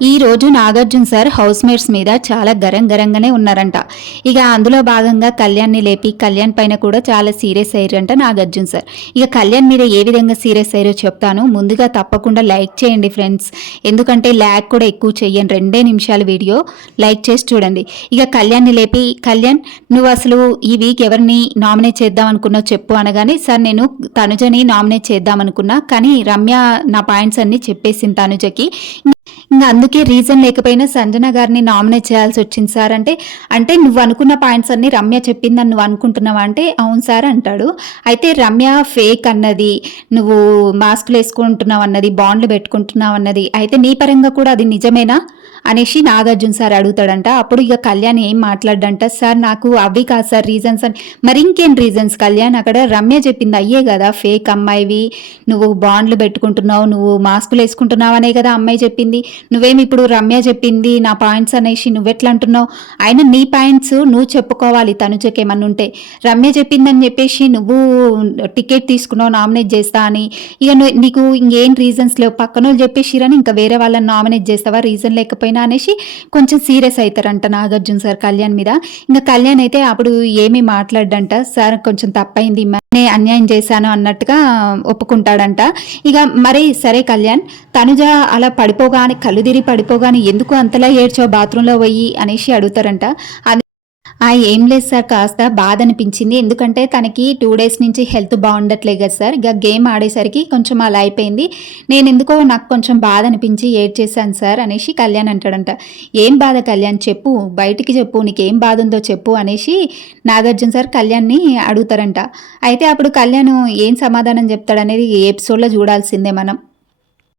ఈ రోజు Nagarjuna sir house mates మీద చాలా గరంగానే ఉన్నారంట. ఇక అందులో భాగంగా కళ్యాణ్ని లేపి కళ్యాణ్ పైన కూడా చాలా సీరియస్ అయ్యారంట నాగార్జున సార్. ఇక కళ్యాణ్ మీద ఏ విధంగా సీరియస్ అయ్యారో చెప్తాను. ముందుగా తప్పకుండా లైక్ చేయండి ఫ్రెండ్స్, ఎందుకంటే ల్యాగ్ కూడా ఎక్కువ చెయ్యండి. 2 నిమిషాల వీడియో లైక్ చేసి చూడండి. ఇక కళ్యాణ్ని లేపి, కళ్యాణ్ నువ్వు అసలు ఈ వీక్ ఎవరిని నామినేట్ చేద్దాం అనుకున్నావు చెప్పు అనగానే, సార్ నేను తనుజని నామినేట్ చేద్దాం అనుకున్నా, కానీ రమ్య నా పాయింట్స్ అన్ని చెప్పేసింది తనుజకి. ఇంకా అందుకే రీజన్ లేకపోయినా సంజన గారిని నామినేట్ చేయాల్సి వచ్చింది సార్ అంటే, అంటే నువ్వు అనుకున్న పాయింట్స్ అన్ని రమ్య చెప్పిందని నువ్వు అనుకుంటున్నావా అంటే, అవును సార్ అంటాడు. అయితే రమ్య ఫేక్ అన్నది, నువ్వు మాస్కులు వేసుకుంటున్నావు అన్నది, బాండ్లు పెట్టుకుంటున్నావు అన్నది, అయితే నీ పరంగా కూడా అది నిజమేనా అనేసి నాగార్జున సార్ అడుగుతాడంట. అప్పుడు ఇక కళ్యాణ్ ఏం మాట్లాడంట, సార్ నాకు అవి కాదు సార్ రీజన్స్ అని. మరి ఇంకేం రీజన్స్ కళ్యాణ్? అక్కడ రమ్య చెప్పింది అయ్యే కదా, ఫేక్ అమ్మాయివి, నువ్వు బాండ్లు పెట్టుకుంటున్నావు, నువ్వు మాస్కులు వేసుకుంటున్నావు అనే కదా అమ్మాయి చెప్పింది. నువ్వేమి ఇప్పుడు రమ్య చెప్పింది నా పాయింట్స్ అనేసి నువ్వెట్లా అంటున్నావు? అయినా నీ పాయింట్స్ నువ్వు చెప్పుకోవాలి తనుజకేమన్నా ఉంటే. రమ్య చెప్పిందని చెప్పేసి నువ్వు టికెట్ తీసుకున్నావు నామినేట్ చేస్తా అని, ఇక నీకు ఇంకేం రీజన్స్ లేవు, పక్కన వాళ్ళు చెప్పేసిరని ఇంకా వేరే వాళ్ళని నామినేట్ చేస్తావా రీజన్ లేకపోయినా అనేసి కొంచెం సీరియస్ అవుతారంట నాగార్జున సార్ కళ్యాణ్ మీద. ఇంకా కళ్యాణ్ అయితే అప్పుడు ఏమీ మాట్లాడంట, సార్ కొంచెం తప్పైంది, నేను అన్యాయం చేశాను అన్నట్టుగా ఒప్పుకుంటాడంట. ఇక మరి సరే కళ్యాణ్, తనుజ అలా పడిపోగానే కళ్ళు తిరిగి పడిపోగానే ఎందుకు అంతలా ఏడ్చావు బాత్రూంలో పోయి అనేసి అడుగుతారంట. ఏం లేదు సార్, కాస్త బాధ అనిపించింది, ఎందుకంటే తనకి 2 డేస్ నుంచి హెల్త్ బాగుండట్లేదు కదా సార్, ఇక గేమ్ ఆడేసరికి కొంచెం అలా అయిపోయింది, నేను ఎందుకో నాకు కొంచెం బాధ అనిపించి ఏడ్చేశాను సార్ అనేసి కళ్యాణ్ అంటాడంట. ఏం బాధ కళ్యాణ్ చెప్పు, బయటికి చెప్పు, నీకేం బాధ ఉందో చెప్పు అనేసి నాగార్జున సార్ కళ్యాణ్ని అడుగుతారంట. అయితే అప్పుడు కళ్యాణ్ ఏం సమాధానం చెప్తాడనేది ఈ ఎపిసోడ్లో చూడాల్సిందే మనం.